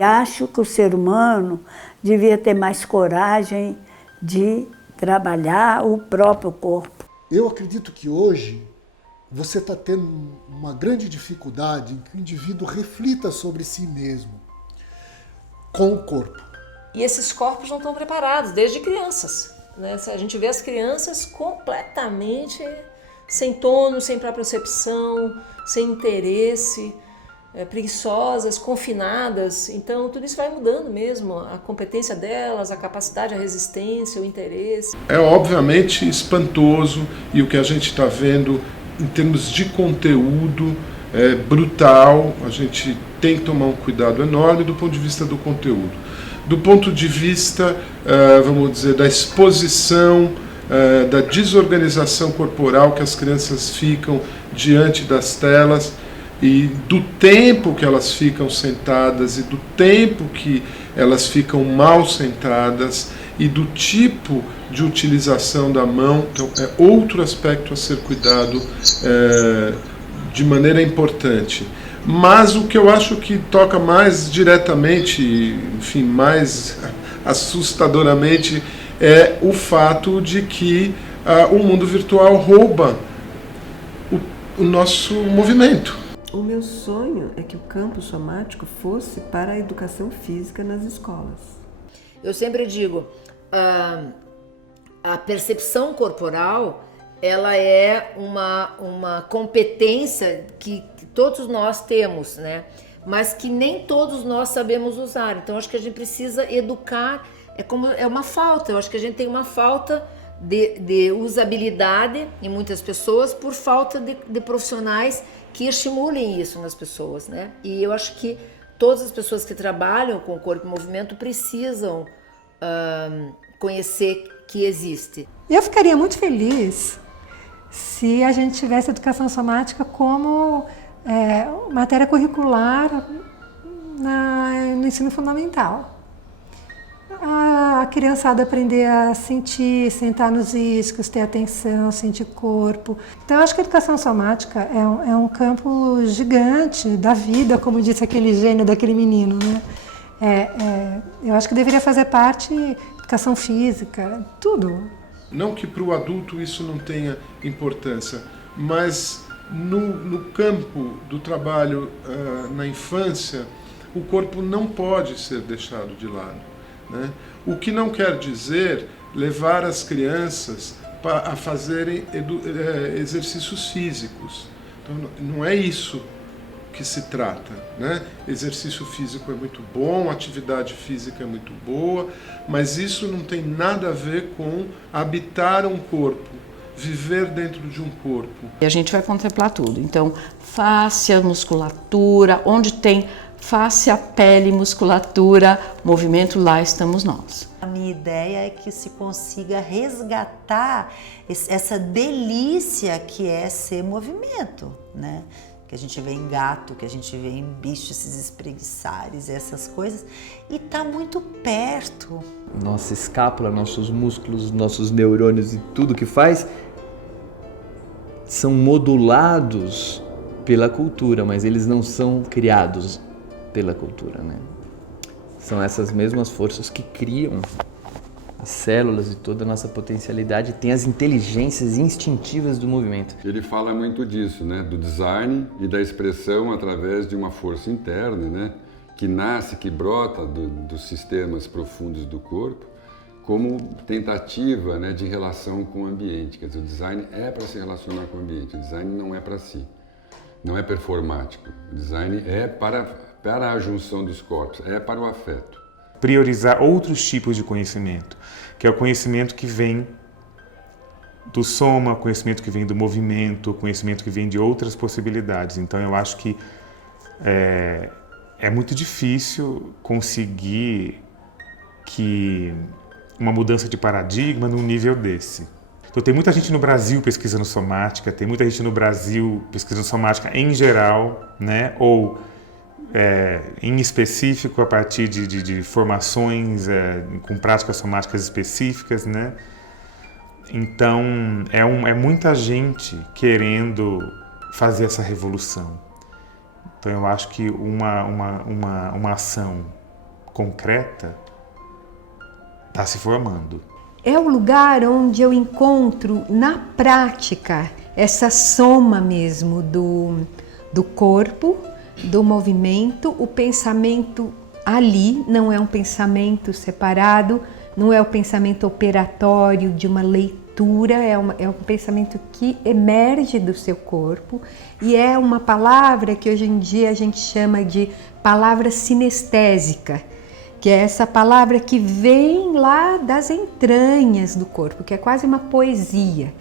Acho que o ser humano devia ter mais coragem de trabalhar o próprio corpo. Eu acredito que hoje você está tendo uma grande dificuldade em que o indivíduo reflita sobre si mesmo, com o corpo. E esses corpos não estão preparados, desde crianças, né? A gente vê as crianças completamente sem tono, sem propriocepção, sem interesse, preguiçosas, confinadas. Então tudo isso vai mudando mesmo, a competência delas, a capacidade, a resistência, o interesse. É obviamente espantoso, e o que a gente está vendo em termos de conteúdo é brutal. A gente tem que tomar um cuidado enorme do ponto de vista do conteúdo. Do ponto de vista, vamos dizer, da exposição, da desorganização corporal que as crianças ficam diante das telas, e do tempo que elas ficam sentadas e do tempo que elas ficam mal sentadas e do tipo de utilização da mão. Então é outro aspecto a ser cuidado de maneira importante. Mas o que eu acho que toca mais diretamente, enfim, mais assustadoramente, é o fato de que o mundo virtual rouba o nosso movimento. O meu sonho é que o campo somático fosse para a educação física nas escolas. Eu sempre digo, a percepção corporal, ela é uma competência que todos nós temos, né? Mas que nem todos nós sabemos usar. Então acho que a gente precisa educar, é uma falta. Eu acho que a gente tem uma falta de usabilidade em muitas pessoas por falta de profissionais que estimulem isso nas pessoas, né? E eu acho que todas as pessoas que trabalham com o corpo em movimento precisam conhecer que existe. Eu ficaria muito feliz se a gente tivesse educação somática como matéria curricular no ensino fundamental. A criançada aprender a sentir, sentar nos iscos, ter atenção, sentir corpo. Então eu acho que a educação somática é um campo gigante da vida, como disse aquele gênio daquele menino, né? Eu acho que deveria fazer parte educação física, tudo. Não que para o adulto isso não tenha importância, mas no campo do trabalho na infância, o corpo não pode ser deixado de lado, né? O que não quer dizer levar as crianças a fazerem exercícios físicos. Então, não é isso que se trata, né? Exercício físico é muito bom, atividade física é muito boa, mas isso não tem nada a ver com habitar um corpo, viver dentro de um corpo. E a gente vai contemplar tudo. Então, fáscia, musculatura, onde tem fáscia, pele, musculatura, movimento, lá estamos nós. A minha ideia é que se consiga resgatar essa delícia que é ser movimento, né? Que a gente vê em gato, que a gente vê em bicho, esses espreguiçares, essas coisas, e tá muito perto. Nossa escápula, nossos músculos, nossos neurônios e tudo que faz são modulados pela cultura, mas eles não são criados pela cultura, né? São essas mesmas forças que criam as células e toda a nossa potencialidade, tem as inteligências instintivas do movimento. Ele fala muito disso, né? Do design e da expressão através de uma força interna, né? Que nasce, que brota dos sistemas profundos do corpo, como tentativa, né, de relação com o ambiente. Quer dizer, o design é para se relacionar com o ambiente, o design não é para si, não é performático. O design é para a junção dos corpos, é para o afeto. Priorizar outros tipos de conhecimento, que é o conhecimento que vem do soma, conhecimento que vem do movimento, conhecimento que vem de outras possibilidades. Então eu acho que é muito difícil conseguir que uma mudança de paradigma num nível desse. Então tem muita gente no Brasil pesquisando somática, tem muita gente no Brasil pesquisando somática em geral, né? Ou em específico a partir de formações com práticas somáticas específicas, né? Então é muita gente querendo fazer essa revolução. Então eu acho que uma ação concreta, está se formando. É o lugar onde eu encontro na prática essa soma mesmo do corpo, do movimento, o pensamento ali não é um pensamento separado, não é o pensamento operatório de uma leitura, é um pensamento que emerge do seu corpo e é uma palavra que hoje em dia a gente chama de palavra sinestésica, que é essa palavra que vem lá das entranhas do corpo, que é quase uma poesia.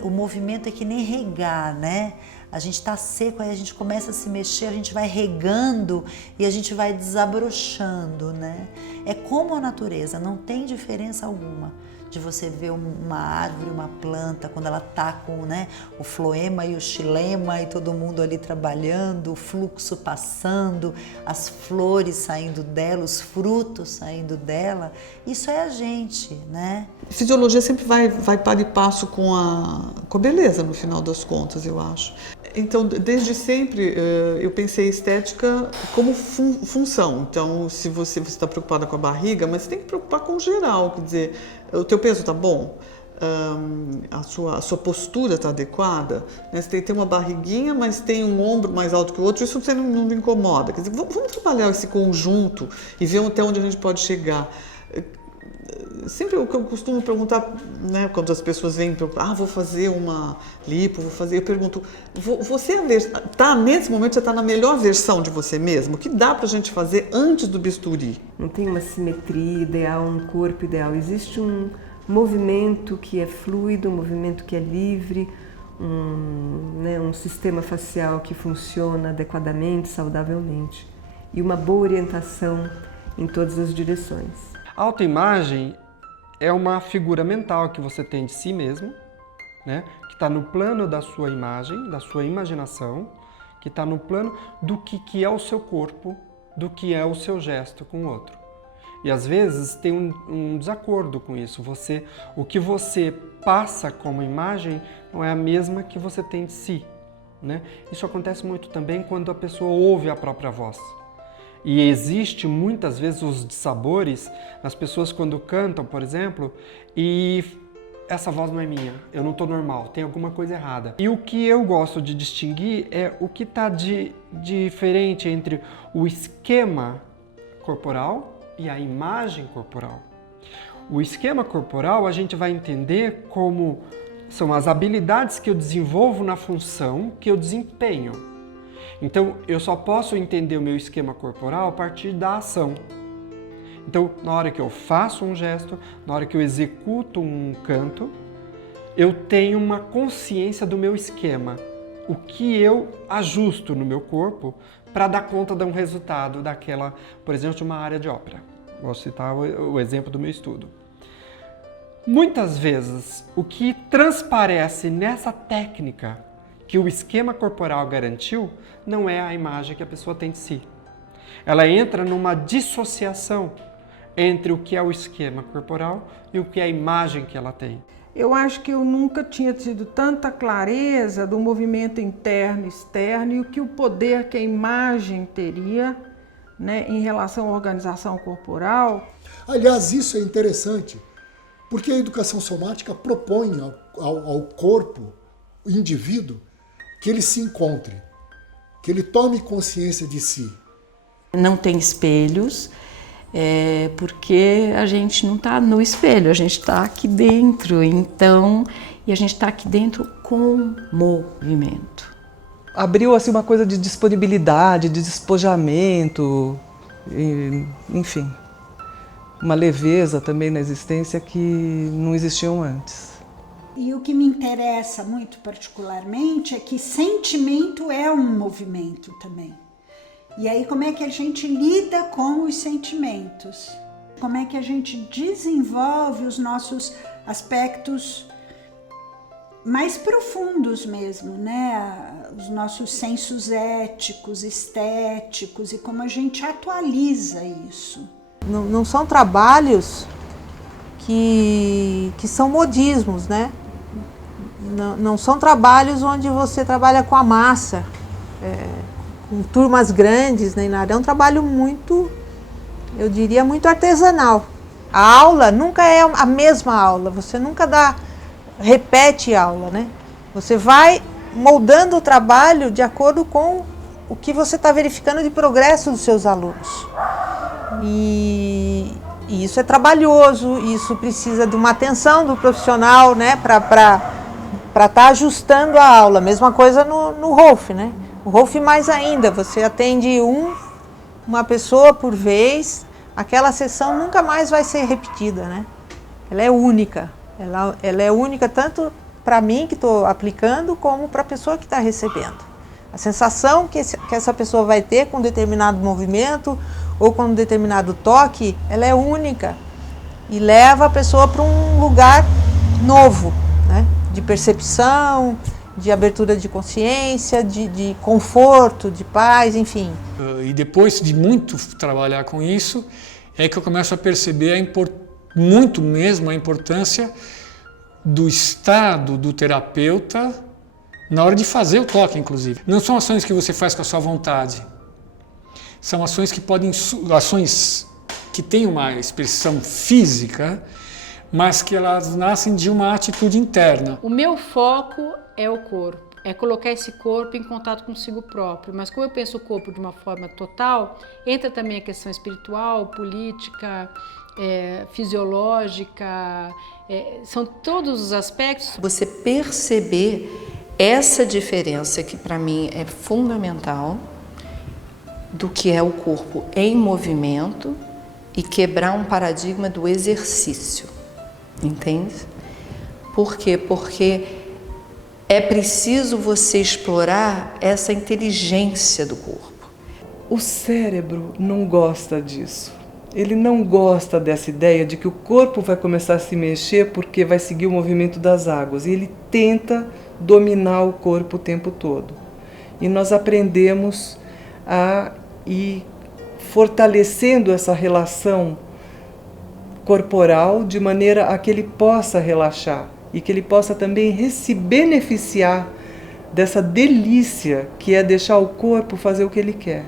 O movimento é que nem regar, né? A gente está seco, aí a gente começa a se mexer, a gente vai regando e a gente vai desabrochando, né? É como a natureza, não tem diferença alguma de você ver uma árvore, uma planta, quando ela está com, né, o floema e o xilema e todo mundo ali trabalhando, o fluxo passando, as flores saindo dela, os frutos saindo dela. Isso é a gente, né? Fisiologia sempre vai par e passo com a beleza, no final das contas, eu acho. Então, desde sempre, eu pensei estética como função. Então, se você está preocupada com a barriga, mas você tem que preocupar com o geral, quer dizer, o teu peso está bom, a sua postura está adequada, né? Você tem uma barriguinha, mas tem um ombro mais alto que o outro, isso você não me incomoda. Quer dizer, vamos trabalhar esse conjunto e ver até onde a gente pode chegar. Sempre o que eu costumo perguntar, né, quando as pessoas vêm vou fazer uma lipo, eu pergunto, você tá nesse momento, você está na melhor versão de você mesmo? O que dá pra gente fazer antes do bisturi? Não tem uma simetria ideal, um corpo ideal. Existe um movimento que é fluido, um movimento que é livre, um sistema facial que funciona adequadamente, saudavelmente. E uma boa orientação em todas as direções. A autoimagem é uma figura mental que você tem de si mesmo, né? Que está no plano da sua imagem, da sua imaginação, que está no plano do que é o seu corpo, do que é o seu gesto com o outro. E às vezes tem um desacordo com isso. O que você passa como imagem não é a mesma que você tem de si, né? Isso acontece muito também quando a pessoa ouve a própria voz. E existe muitas vezes os dissabores nas pessoas quando cantam, por exemplo, e essa voz não é minha, eu não estou normal, tem alguma coisa errada. E o que eu gosto de distinguir é o que está diferente entre o esquema corporal e a imagem corporal. O esquema corporal a gente vai entender como são as habilidades que eu desenvolvo na função que eu desempenho. Então, eu só posso entender o meu esquema corporal a partir da ação. Então, na hora que eu faço um gesto, na hora que eu executo um canto, eu tenho uma consciência do meu esquema. O que eu ajusto no meu corpo para dar conta de um resultado daquela, por exemplo, de uma área de ópera. Vou citar o exemplo do meu estudo. Muitas vezes, o que transparece nessa técnica que o esquema corporal garantiu, não é a imagem que a pessoa tem de si. Ela entra numa dissociação entre o que é o esquema corporal e o que é a imagem que ela tem. Eu acho que eu nunca tinha tido tanta clareza do movimento interno e externo e o que o poder que a imagem teria, né, em relação à organização corporal. Aliás, isso é interessante, porque a educação somática propõe ao corpo, o indivíduo, que ele se encontre, que ele tome consciência de si. Não tem espelhos, porque a gente não está no espelho, a gente está aqui dentro, então, e a gente está aqui dentro com movimento. Abriu assim uma coisa de disponibilidade, de despojamento, enfim, uma leveza também na existência que não existiam antes. E o que me interessa muito particularmente é que sentimento é um movimento também. E aí como é que a gente lida com os sentimentos? Como é que a gente desenvolve os nossos aspectos mais profundos mesmo, né? Os nossos sensos éticos, estéticos e como a gente atualiza isso. Não são trabalhos que são modismos, né? Não são trabalhos onde você trabalha com a massa, com turmas grandes, nem nada. É um trabalho muito eu diria, muito artesanal. A aula nunca é a mesma aula, você nunca repete aula, né? Você vai moldando o trabalho de acordo com o que você está verificando de progresso dos seus alunos. E isso é trabalhoso, isso precisa de uma atenção do profissional, né, para estar ajustando a aula. Mesma coisa no ROF, né? O ROF mais ainda, você atende uma pessoa por vez, aquela sessão nunca mais vai ser repetida, né? Ela é única, ela é única tanto para mim que estou aplicando, como para a pessoa que está recebendo. A sensação que essa pessoa vai ter com um determinado movimento ou com um determinado toque, ela é única e leva a pessoa para um lugar novo, né? De percepção, de abertura de consciência, de conforto, de paz, enfim. E depois de muito trabalhar com isso, é que eu começo a perceber muito mesmo a importância do estado do terapeuta na hora de fazer o toque, inclusive. Não são ações que você faz com a sua vontade. São ações que têm uma expressão física, mas que elas nascem de uma atitude interna. O meu foco é o corpo, é colocar esse corpo em contato consigo próprio. Mas como eu penso o corpo de uma forma total, entra também a questão espiritual, política, fisiológica, são todos os aspectos. Você perceber essa diferença que para mim é fundamental do que é o corpo em movimento e quebrar um paradigma do exercício, entende? Por quê? Porque é preciso você explorar essa inteligência do corpo. O cérebro não gosta disso. Ele não gosta dessa ideia de que o corpo vai começar a se mexer porque vai seguir o movimento das águas. E ele tenta dominar o corpo o tempo todo. E nós aprendemos a ir fortalecendo essa relação corporal de maneira a que ele possa relaxar e que ele possa também se beneficiar dessa delícia que é deixar o corpo fazer o que ele quer.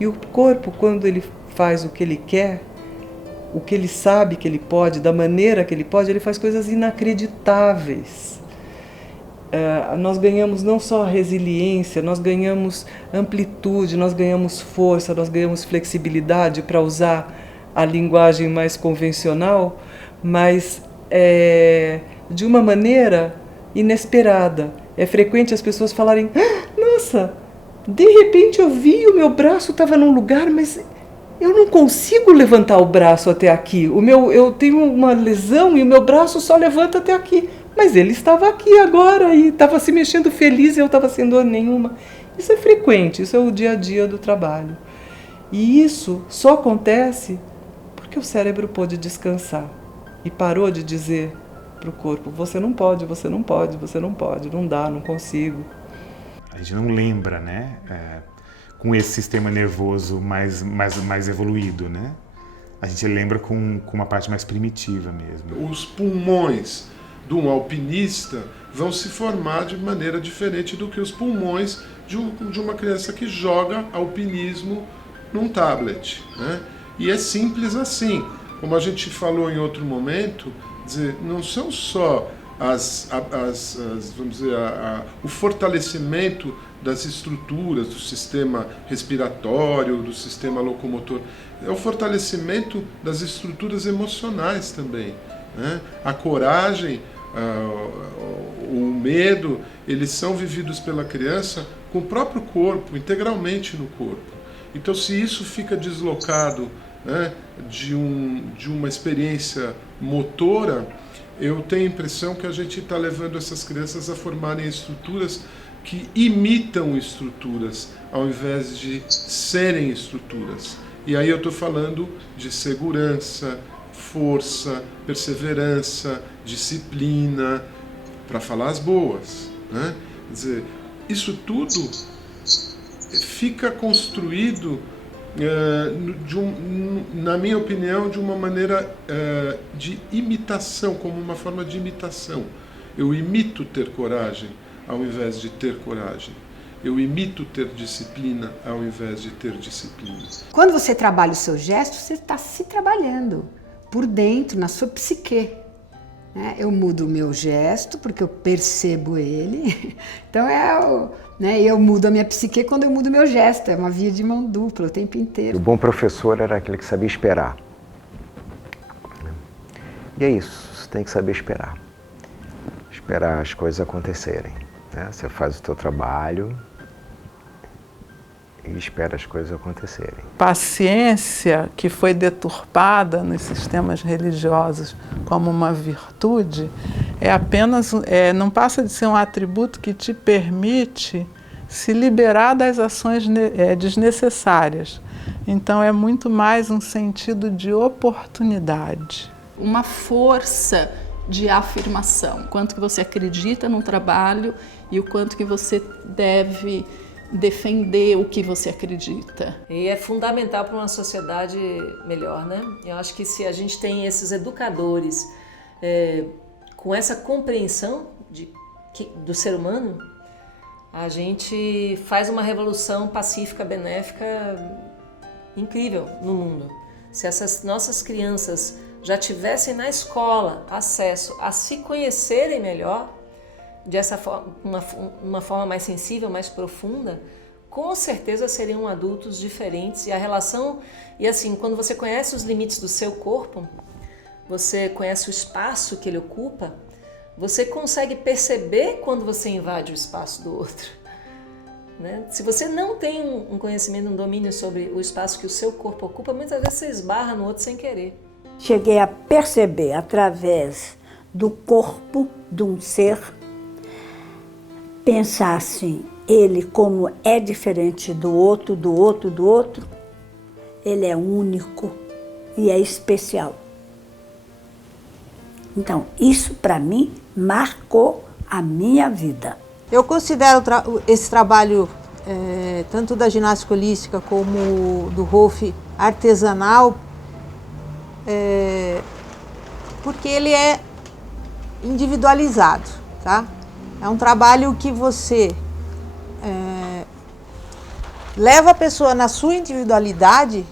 E o corpo, quando ele faz o que ele quer, o que ele sabe que ele pode, da maneira que ele pode, ele faz coisas inacreditáveis. Nós ganhamos não só resiliência, nós ganhamos amplitude, nós ganhamos força, nós ganhamos flexibilidade, para usar a linguagem mais convencional, mas de uma maneira inesperada. É frequente as pessoas falarem: nossa, de repente eu vi, o meu braço estava num lugar, mas eu não consigo levantar o braço até aqui. Eu tenho uma lesão e o meu braço só levanta até aqui. Mas ele estava aqui agora e estava se mexendo feliz e eu estava sem dor nenhuma. Isso é frequente, isso é o dia a dia do trabalho. E isso só acontece porque o cérebro pôde descansar e parou de dizer para o corpo: você não pode, você não pode, você não pode, não dá, não consigo. A gente não lembra, né? Com esse sistema nervoso mais evoluído, né? A gente lembra com uma parte mais primitiva mesmo. Os pulmões de um alpinista vão se formar de maneira diferente do que os pulmões de uma criança que joga alpinismo num tablet, né? E é simples assim. Como a gente falou em outro momento, dizer, não são só vamos dizer, o fortalecimento das estruturas do sistema respiratório, do sistema locomotor, é o fortalecimento das estruturas emocionais também, né? A coragem, o medo, eles são vividos pela criança com o próprio corpo, integralmente no corpo. Então, se isso fica deslocado, né, de uma experiência motora, eu tenho a impressão que a gente está levando essas crianças a formarem estruturas que imitam estruturas, ao invés de serem estruturas. E aí eu estou falando de segurança, força, perseverança, disciplina, para falar as boas, né? Quer dizer, isso tudo fica construído, na minha opinião, de uma maneira de imitação, como uma forma de imitação. Eu imito ter coragem, ao invés de ter coragem. Eu imito ter disciplina ao invés de ter disciplina. Quando você trabalha o seu gesto, você está se trabalhando por dentro, na sua psique. Eu mudo o meu gesto porque eu percebo ele. Então eu mudo a minha psique quando eu mudo o meu gesto. É uma via de mão dupla o tempo inteiro. O bom professor era aquele que sabia esperar. E é isso, você tem que saber esperar. Esperar as coisas acontecerem. Você faz o teu trabalho e espera as coisas acontecerem. Paciência, que foi deturpada nos sistemas religiosos como uma virtude, não passa de ser um atributo que te permite se liberar das ações desnecessárias. Então é muito mais um sentido de oportunidade. Uma força de afirmação, o quanto que você acredita num trabalho e o quanto que você deve defender o que você acredita. E é fundamental para uma sociedade melhor, né? Eu acho que se a gente tem esses educadores com essa compreensão do ser humano, a gente faz uma revolução pacífica, benéfica, incrível no mundo. Se essas nossas crianças já tivessem na escola acesso a se conhecerem melhor, dessa forma, uma forma mais sensível, mais profunda, com certeza seriam adultos diferentes. E a relação, e assim, quando você conhece os limites do seu corpo, você conhece o espaço que ele ocupa, você consegue perceber quando você invade o espaço do outro. Né? Se você não tem um conhecimento, um domínio sobre o espaço que o seu corpo ocupa, muitas vezes você esbarra no outro sem querer. Cheguei a perceber através do corpo de um ser, pensar assim, ele como é diferente do outro, ele é único e é especial. Então, isso para mim marcou a minha vida. Eu considero esse trabalho, tanto da ginástica holística como do Rolf, artesanal, porque ele é individualizado, tá? É um trabalho que você leva a pessoa na sua individualidade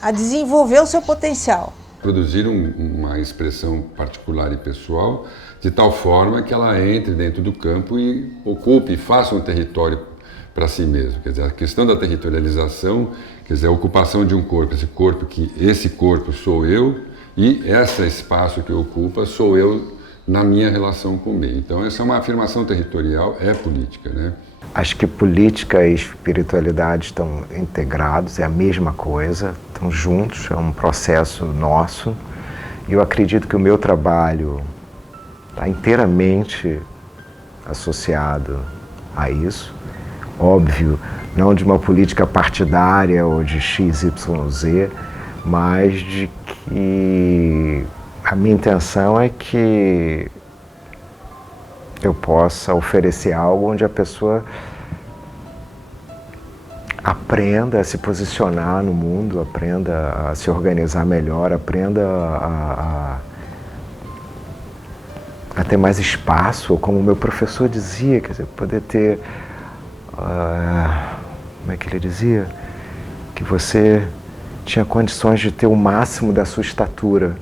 a desenvolver o seu potencial. Produzir uma expressão particular e pessoal de tal forma que ela entre dentro do campo e ocupe, faça um território para si mesmo. Quer dizer, a questão da territorialização, quer dizer, a ocupação de um corpo, esse corpo sou eu e esse espaço que ocupa sou eu na minha relação com o meio. Então essa é uma afirmação territorial, é política, né? Acho que política e espiritualidade estão integrados, é a mesma coisa, estão juntos, é um processo nosso. E eu acredito que o meu trabalho está inteiramente associado a isso. Óbvio, não de uma política partidária ou de XYZ, mas de que a minha intenção é que eu possa oferecer algo onde a pessoa aprenda a se posicionar no mundo, aprenda a se organizar melhor, aprenda a ter mais espaço, como o meu professor dizia, quer dizer, poder ter, como é que ele dizia? Que você tinha condições de ter o máximo da sua estatura.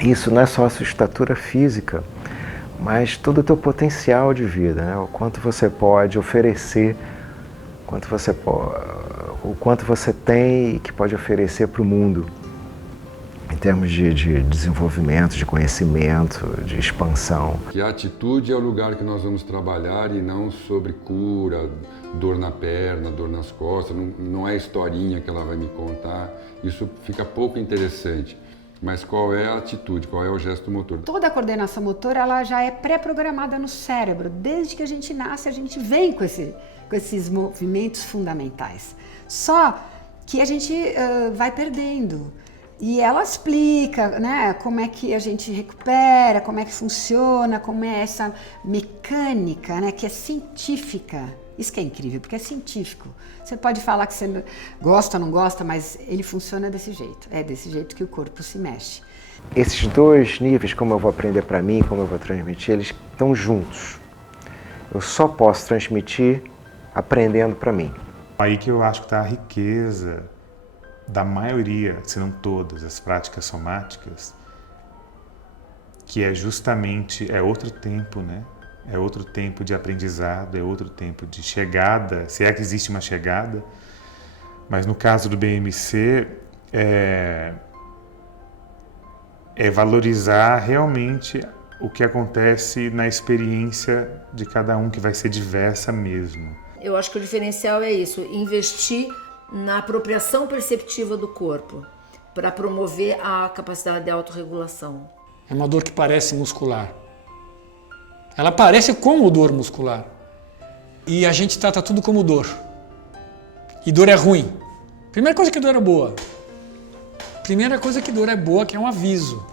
Isso não é só a sua estatura física, mas todo o teu potencial de vida, né? O quanto você pode oferecer, o quanto você tem e que pode oferecer para o mundo, em termos de desenvolvimento, de conhecimento, de expansão. Que a atitude é o lugar que nós vamos trabalhar e não sobre cura, dor na perna, dor nas costas, não é a historinha que ela vai me contar, isso fica pouco interessante. Mas qual é a atitude, qual é o gesto motor? Toda a coordenação motora ela já é pré-programada no cérebro. Desde que a gente nasce, a gente vem com esses movimentos fundamentais. Só que a gente vai perdendo. E ela explica, né, como é que a gente recupera, como é que funciona, como é essa mecânica, né, que é científica. Isso que é incrível, porque é científico. Você pode falar que você gosta ou não gosta, mas ele funciona desse jeito. É desse jeito que o corpo se mexe. Esses dois níveis, como eu vou aprender para mim, como eu vou transmitir, eles estão juntos. eu só posso transmitir aprendendo para mim. Aí que eu acho que está a riqueza da maioria, se não todas, as práticas somáticas, que é justamente, é outro tempo, né? É outro tempo de aprendizado, é outro tempo de chegada, se é que existe uma chegada. Mas no caso do BMC, é valorizar realmente o que acontece na experiência de cada um, que vai ser diversa mesmo. Eu acho que o diferencial é isso, investir na apropriação perceptiva do corpo, para promover a capacidade de autorregulação. É uma dor que parece muscular. Ela parece como dor muscular. E a gente trata tudo como dor. E dor é ruim. Primeira coisa que dor é boa. Primeira coisa que dor é boa, que é um aviso.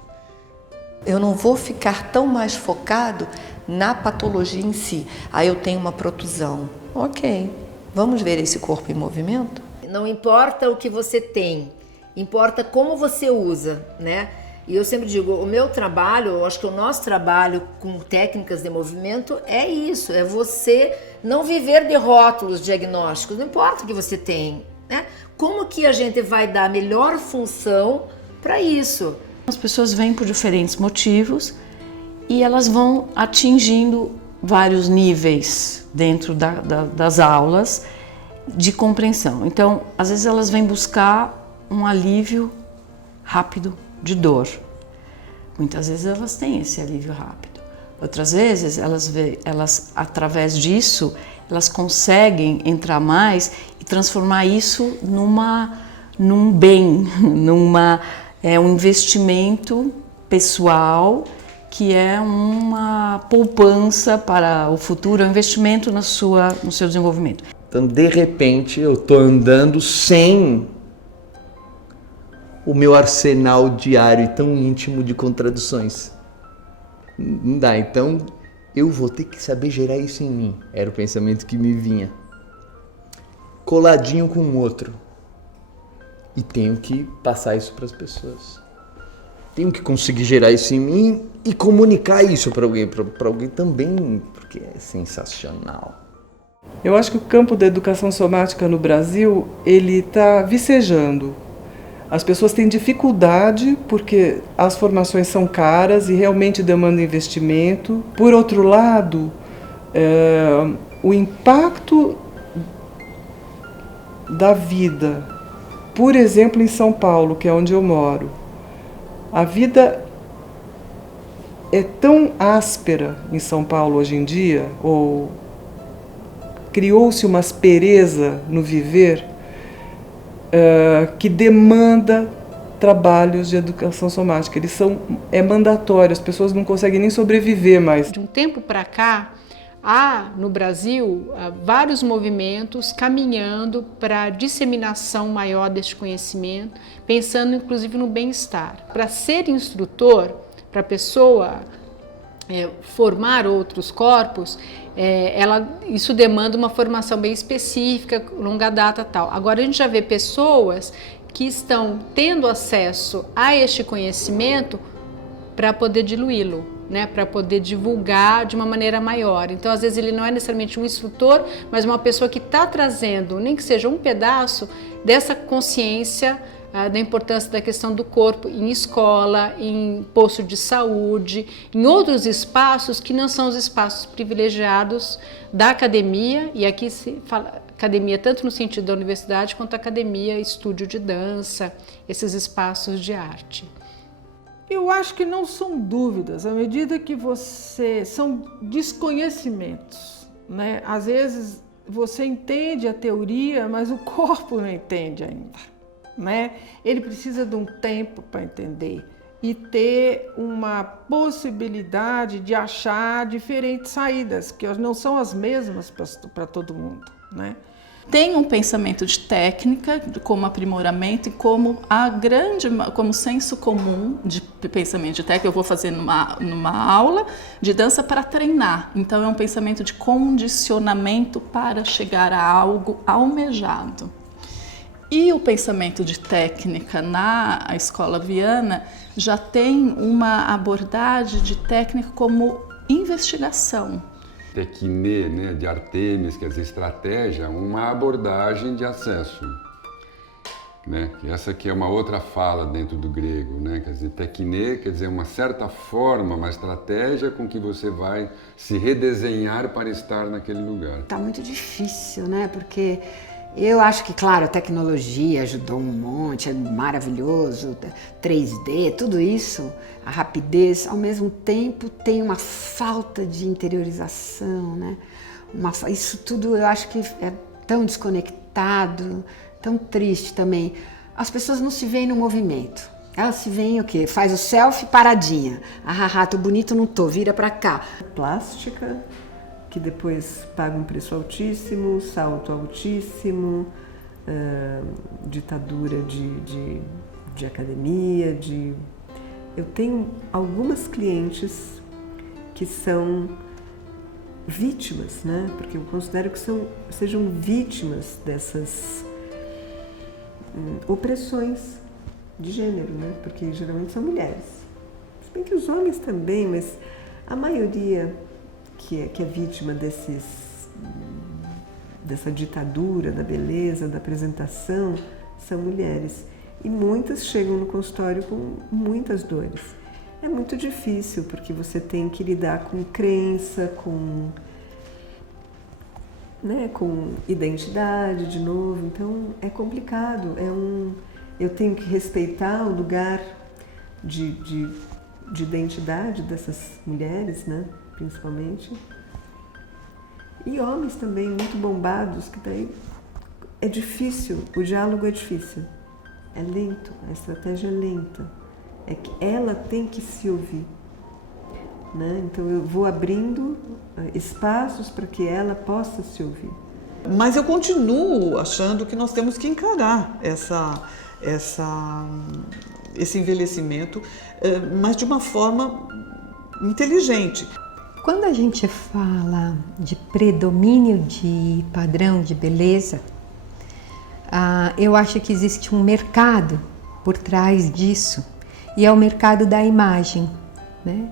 Eu não vou ficar tão mais focado na patologia em si. Aí eu tenho uma protusão. Ok, vamos ver esse corpo em movimento? Não importa o que você tem, importa como você usa, né? E eu sempre digo, o meu trabalho, eu acho que o nosso trabalho com técnicas de movimento é isso, é você não viver de rótulos diagnósticos, não importa o que você tem, né? Como que a gente vai dar a melhor função para isso? As pessoas vêm por diferentes motivos e elas vão atingindo vários níveis dentro das aulas de compreensão. Então, às vezes elas vêm buscar um alívio rápido de dor. Muitas vezes elas têm esse alívio rápido. Outras vezes elas através disso, elas conseguem entrar mais e transformar isso num bem, um investimento pessoal, que é uma poupança para o futuro, é um investimento no seu desenvolvimento. Então, de repente, eu estou andando sem o meu arsenal diário e tão íntimo de contradições. Não dá, então eu vou ter que saber gerar isso em mim. Era o pensamento que me vinha. Coladinho com o outro. E tenho que passar isso para as pessoas. Tenho que conseguir gerar isso em mim e comunicar isso para alguém também, porque é sensacional. Eu acho que o campo da educação somática no Brasil, ele está vicejando. As pessoas têm dificuldade porque as formações são caras e realmente demandam investimento. Por outro lado, o impacto da vida, por exemplo, em São Paulo, que é onde eu moro, a vida é tão áspera em São Paulo hoje em dia, ou criou-se uma aspereza no viver, que demanda trabalhos de educação somática. É mandatório, as pessoas não conseguem nem sobreviver mais. De um tempo para cá, há no Brasil vários movimentos caminhando para a disseminação maior deste conhecimento, pensando inclusive no bem-estar. Para ser instrutor, para a pessoa formar outros corpos, isso demanda uma formação bem específica, longa data e tal. Agora a gente já vê pessoas que estão tendo acesso a este conhecimento para poder diluí-lo, né, para poder divulgar de uma maneira maior. Então, às vezes, ele não é necessariamente um instrutor, mas uma pessoa que está trazendo, nem que seja um pedaço, dessa consciência da importância da questão do corpo em escola, em posto de saúde, em outros espaços que não são os espaços privilegiados da academia, e aqui se fala academia tanto no sentido da universidade quanto academia, estúdio de dança, esses espaços de arte. Eu acho que não são dúvidas, à medida que são desconhecimentos, né? Às vezes você entende a teoria, mas o corpo não entende ainda, né? Ele precisa de um tempo para entender e ter uma possibilidade de achar diferentes saídas, que não são as mesmas para todo mundo, né? Tem um pensamento de técnica, como aprimoramento e como senso comum de pensamento de técnica. Eu vou fazer numa aula de dança para treinar. Então é um pensamento de condicionamento para chegar a algo almejado. E o pensamento de técnica na escola Viana já tem uma abordagem de técnica como investigação. tekine, né, de Artemis, quer dizer, estratégia, uma abordagem de acesso. Né? Essa aqui é uma outra fala dentro do grego, né? Quer dizer, tekine quer dizer uma certa forma, uma estratégia com que você vai se redesenhar para estar naquele lugar. Tá muito difícil, né? Porque eu acho que, claro, a tecnologia ajudou um monte, é maravilhoso, 3D, tudo isso, a rapidez, ao mesmo tempo tem uma falta de interiorização, né? Isso tudo eu acho que é tão desconectado, tão triste também. As pessoas não se veem no movimento. Elas se veem o quê? Faz o selfie paradinha. Ah, tô bonito, não tô, vira pra cá. Plástica, que depois paga um preço altíssimo, salto altíssimo, ditadura de academia, Eu tenho algumas clientes que são vítimas, né? Porque eu considero que sejam vítimas dessas opressões de gênero, né? Porque geralmente são mulheres. Se bem que os homens também, mas a maioria que é vítima dessa ditadura da beleza, da apresentação, são mulheres. E muitas chegam no consultório com muitas dores. É muito difícil, porque você tem que lidar com crença, com identidade de novo, então é complicado. Eu tenho que respeitar o lugar de identidade dessas mulheres, né, principalmente. E homens também muito bombados, que daí é difícil, o diálogo é difícil. É lento, a estratégia é lenta. É que ela tem que se ouvir. Né? Então eu vou abrindo espaços para que ela possa se ouvir. Mas eu continuo achando que nós temos que encarar esse envelhecimento, mas de uma forma inteligente. Quando a gente fala de predomínio de padrão de beleza, eu acho que existe um mercado por trás disso, e é o mercado da imagem, né?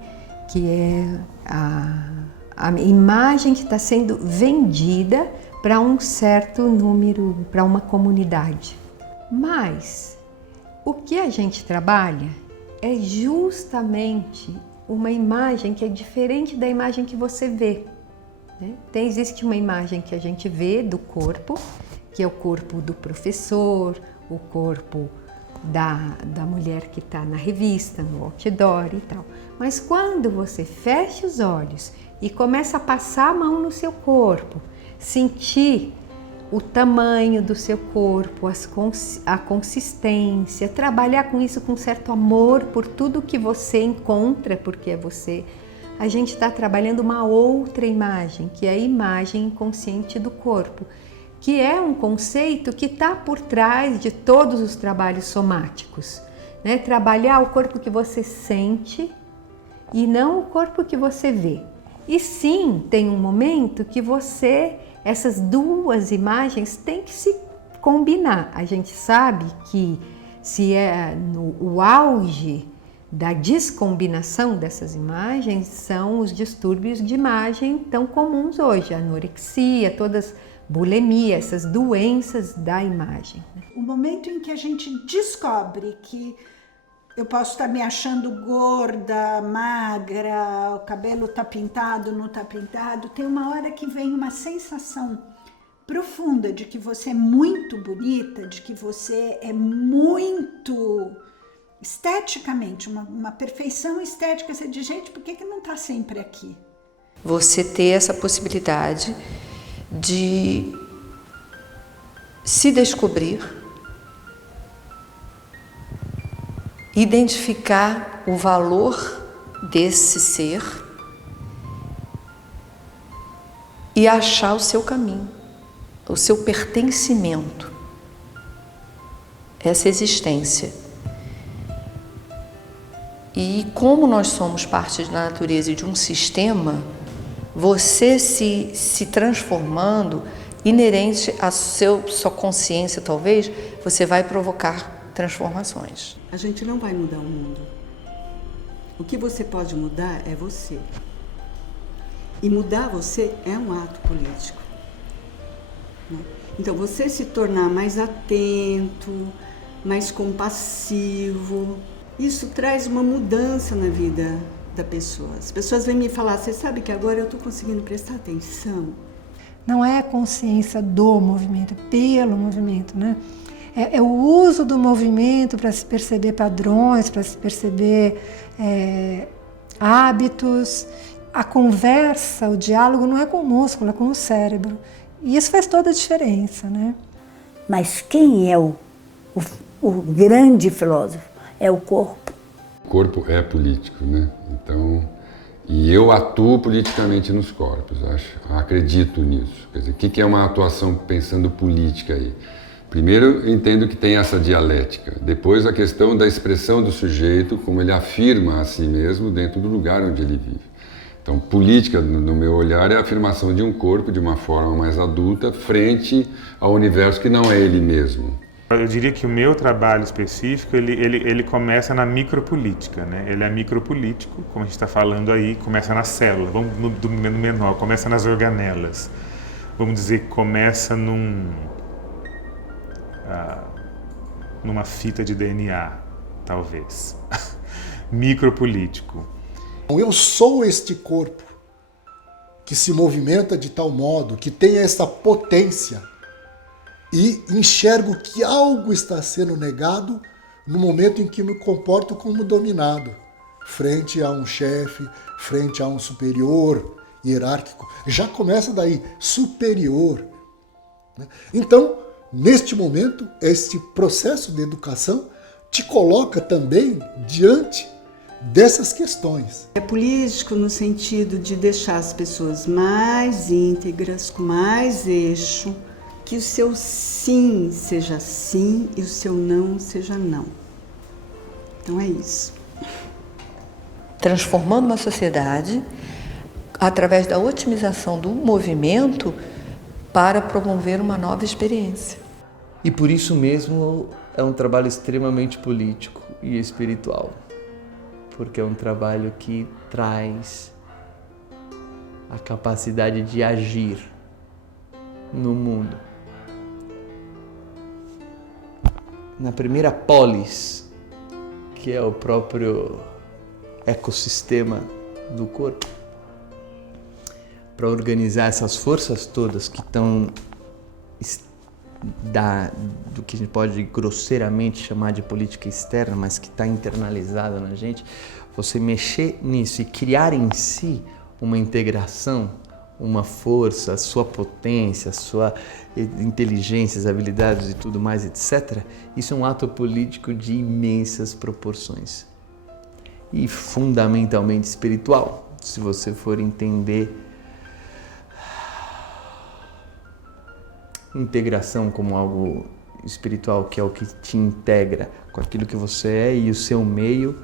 Que é a imagem que está sendo vendida para um certo número, para uma comunidade. Mas o que a gente trabalha é justamente uma imagem que é diferente da imagem que você vê. Né? Existe uma imagem que a gente vê do corpo, que é o corpo do professor, o corpo da mulher que está na revista, no outdoor e tal. Mas quando você fecha os olhos e começa a passar a mão no seu corpo, sentir o tamanho do seu corpo, a consistência, trabalhar com isso com certo amor por tudo que você encontra, porque é você, a gente está trabalhando uma outra imagem, que é a imagem inconsciente do corpo, que é um conceito que está por trás de todos os trabalhos somáticos. Né? Trabalhar o corpo que você sente e não o corpo que você vê. E sim, tem um momento que essas duas imagens têm que se combinar. A gente sabe que se é o auge da descombinação dessas imagens são os distúrbios de imagem tão comuns hoje, a anorexia, todas bulimia, essas doenças da imagem. O momento em que a gente descobre que eu posso estar me achando gorda, magra, o cabelo está pintado, não está pintado, tem uma hora que vem uma sensação profunda de que você é muito bonita, de que você é muito esteticamente, uma perfeição estética. Você diz, gente, por que não está sempre aqui? Você ter essa possibilidade de se descobrir, identificar o valor desse ser e achar o seu caminho, o seu pertencimento, essa existência. E como nós somos parte da natureza e de um sistema, você se transformando, inerente à sua consciência talvez, você vai provocar transformações. A gente não vai mudar o mundo. O que você pode mudar é você. E mudar você é um ato político. Né? Então, você se tornar mais atento, mais compassivo, isso traz uma mudança na vida da pessoa. As pessoas vêm me falar, você sabe que agora eu estou conseguindo prestar atenção? Não é a consciência do movimento, pelo movimento, né? É o uso do movimento para se perceber padrões, para se perceber hábitos. A conversa, o diálogo não é com o músculo, é com o cérebro. E isso faz toda a diferença, né? Mas quem é o grande filósofo? É o corpo. O corpo é político, né? Então, e eu atuo politicamente nos corpos, acredito nisso. Quer dizer, o que é uma atuação pensando política aí? Primeiro, eu entendo que tem essa dialética. Depois, a questão da expressão do sujeito, como ele afirma a si mesmo dentro do lugar onde ele vive. Então, política, no meu olhar, é a afirmação de um corpo de uma forma mais adulta frente ao universo que não é ele mesmo. Eu diria que o meu trabalho específico, ele começa na micropolítica, né? Ele é micropolítico, como a gente está falando aí, começa na célula, vamos do menor, começa nas organelas. Vamos dizer que começa numa fita de DNA, talvez. Micropolítico. Eu sou este corpo que se movimenta de tal modo, que tem essa potência, e enxergo que algo está sendo negado no momento em que me comporto como dominado, frente a um chefe, frente a um superior hierárquico. Já começa daí, superior. Então, neste momento, este processo de educação te coloca também diante dessas questões. É político no sentido de deixar as pessoas mais íntegras, com mais eixo, que o seu sim seja sim e o seu não seja não. Então é isso. Transformando uma sociedade através da otimização do movimento para promover uma nova experiência. E por isso mesmo é um trabalho extremamente político e espiritual. Porque é um trabalho que traz a capacidade de agir no mundo. Na primeira polis, que é o próprio ecossistema do corpo, para organizar essas forças todas que estão do que a gente pode grosseiramente chamar de política externa, mas que está internalizada na gente, você mexer nisso e criar em si uma integração, uma força, a sua potência, a sua inteligência, as habilidades e tudo mais, etc. Isso é um ato político de imensas proporções e fundamentalmente espiritual, se você for entender integração como algo espiritual, que é o que te integra com aquilo que você é e o seu meio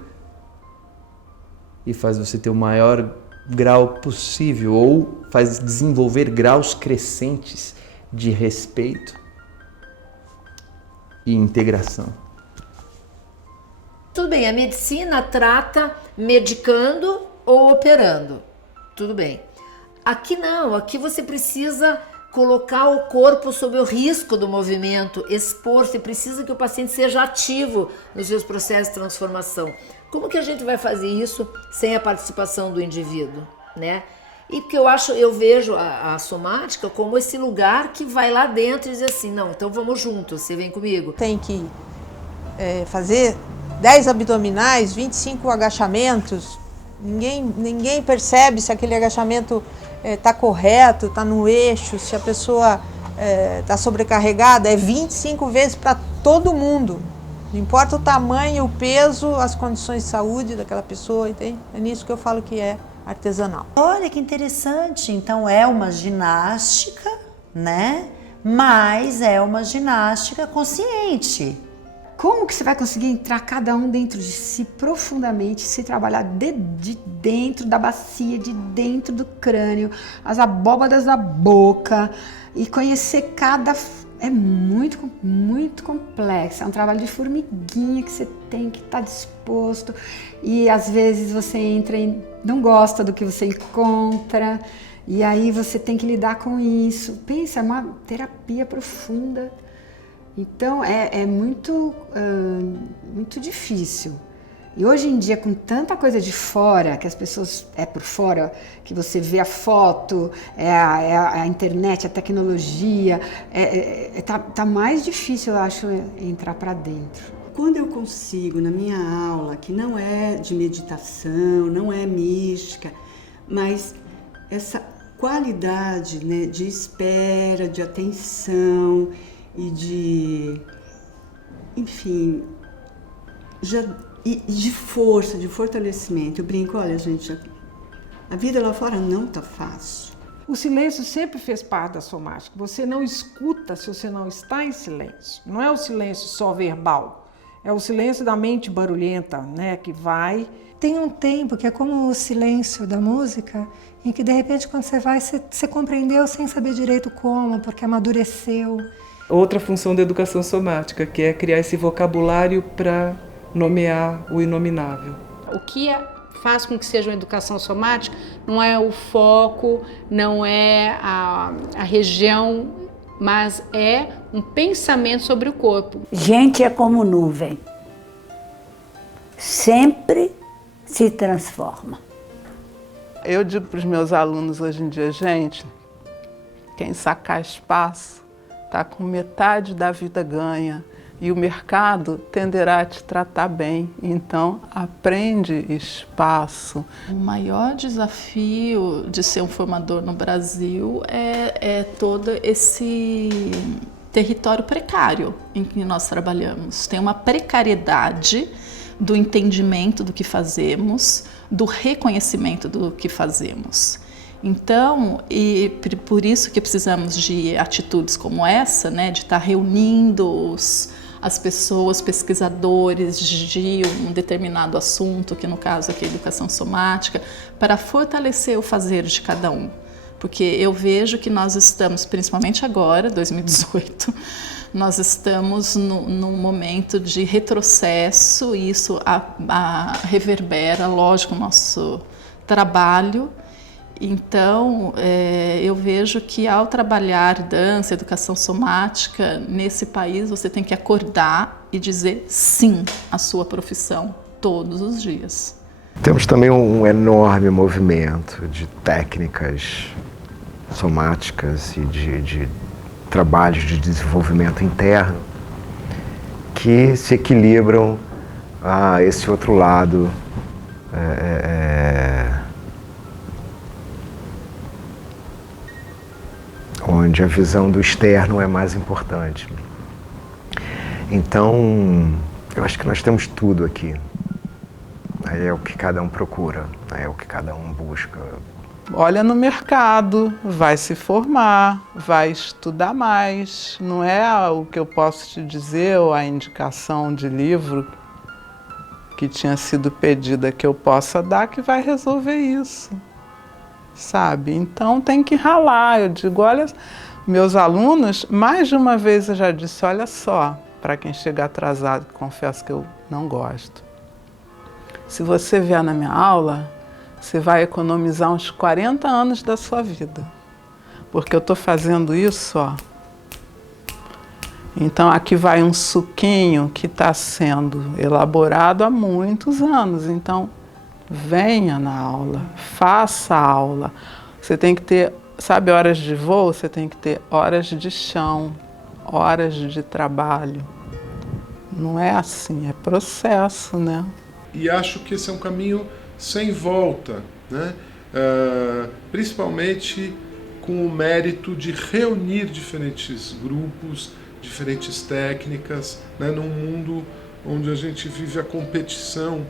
e faz você ter o maior grau possível ou faz desenvolver graus crescentes de respeito e integração. Tudo bem, a medicina trata medicando ou operando. Tudo bem. Aqui não, aqui você precisa colocar o corpo sob o risco do movimento, expor, você precisa que o paciente seja ativo nos seus processos de transformação. Como que a gente vai fazer isso sem a participação do indivíduo, né? E porque eu vejo a somática como esse lugar que vai lá dentro e diz assim, não, então vamos juntos, você vem comigo. Tem que fazer 10 abdominais, 25 agachamentos, ninguém percebe se aquele agachamento está correto, está no eixo, se a pessoa está sobrecarregada, é 25 vezes para todo mundo. Não importa o tamanho, o peso, as condições de saúde daquela pessoa, entende? É nisso que eu falo que é artesanal. Olha que interessante, então é uma ginástica, né? Mas é uma ginástica consciente. Como que você vai conseguir entrar cada um dentro de si profundamente, se trabalhar de dentro da bacia, de dentro do crânio, as abóbadas da boca e conhecer cada é muito complexo, é um trabalho de formiguinha que você tem que estar disposto e às vezes você entra e não gosta do que você encontra e aí você tem que lidar com isso. Pensa, é uma terapia profunda, então é muito difícil. E hoje em dia, com tanta coisa de fora, que as pessoas por fora, que você vê a foto, a internet, a tecnologia, tá mais difícil, eu acho, entrar para dentro. Quando eu consigo, na minha aula, que não é de meditação, não é mística, mas essa qualidade, né, de espera, de atenção e de, enfim, e de força, de fortalecimento. Eu brinco, olha, gente, a vida lá fora não tá fácil. O silêncio sempre fez parte da somática. Você não escuta se você não está em silêncio. Não é o silêncio só verbal, é o silêncio da mente barulhenta, né, que vai... Tem um tempo que é como o silêncio da música, em que de repente quando você vai, você compreendeu sem saber direito como, porque amadureceu. Outra função da educação somática, que é criar esse vocabulário para nomear o inominável. O que faz com que seja uma educação somática não é o foco, não é a região, mas é um pensamento sobre o corpo. Gente é como nuvem, sempre se transforma. Eu digo para os meus alunos hoje em dia, gente, quem sacar espaço está com metade da vida ganha. E o mercado tenderá a te tratar bem, então aprende espaço. O maior desafio de ser um formador no Brasil é todo esse território precário em que nós trabalhamos. Tem uma precariedade do entendimento do que fazemos, do reconhecimento do que fazemos. Então, e por isso que precisamos de atitudes como essa, né, de estar reunindo as pessoas, pesquisadores de um determinado assunto, que no caso aqui é educação somática, para fortalecer o fazer de cada um. Porque eu vejo que nós estamos, principalmente agora, 2018, nós estamos num momento de retrocesso e isso reverbera, lógico, o nosso trabalho. Então, eu vejo que ao trabalhar dança, educação somática, nesse país você tem que acordar e dizer sim à sua profissão todos os dias. Temos também um enorme movimento de técnicas somáticas e de trabalhos de desenvolvimento interno que se equilibram a esse outro lado onde a visão do externo é mais importante. Então, eu acho que nós temos tudo aqui. Aí é o que cada um procura, é o que cada um busca. Olha no mercado, vai se formar, vai estudar mais. Não é o que eu posso te dizer, ou a indicação de livro que tinha sido pedida que eu possa dar que vai resolver isso. Sabe? Então tem que ralar. Eu digo, olha, meus alunos, mais de uma vez eu já disse, olha só, para quem chega atrasado, confesso que eu não gosto. Se você vier na minha aula, você vai economizar uns 40 anos da sua vida. Porque eu estou fazendo isso, ó. Então aqui vai um suquinho que está sendo elaborado há muitos anos. Então, venha na aula, faça a aula. Você tem que ter, sabe, horas de voo, você tem que ter horas de chão, horas de trabalho. Não é assim, é processo, né? E acho que esse é um caminho sem volta, né? Principalmente com o mérito de reunir diferentes grupos, diferentes técnicas, né? Num mundo onde a gente vive a competição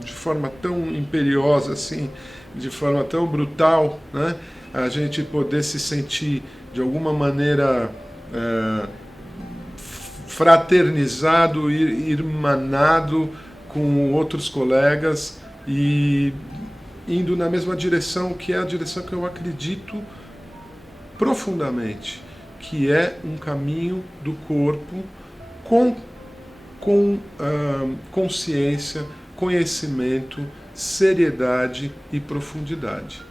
de forma tão imperiosa, assim, de forma tão brutal, né? A gente poder se sentir de alguma maneira fraternizado, irmanado com outros colegas e indo na mesma direção, que é a direção que eu acredito profundamente, que é um caminho do corpo com consciência, conhecimento, seriedade e profundidade.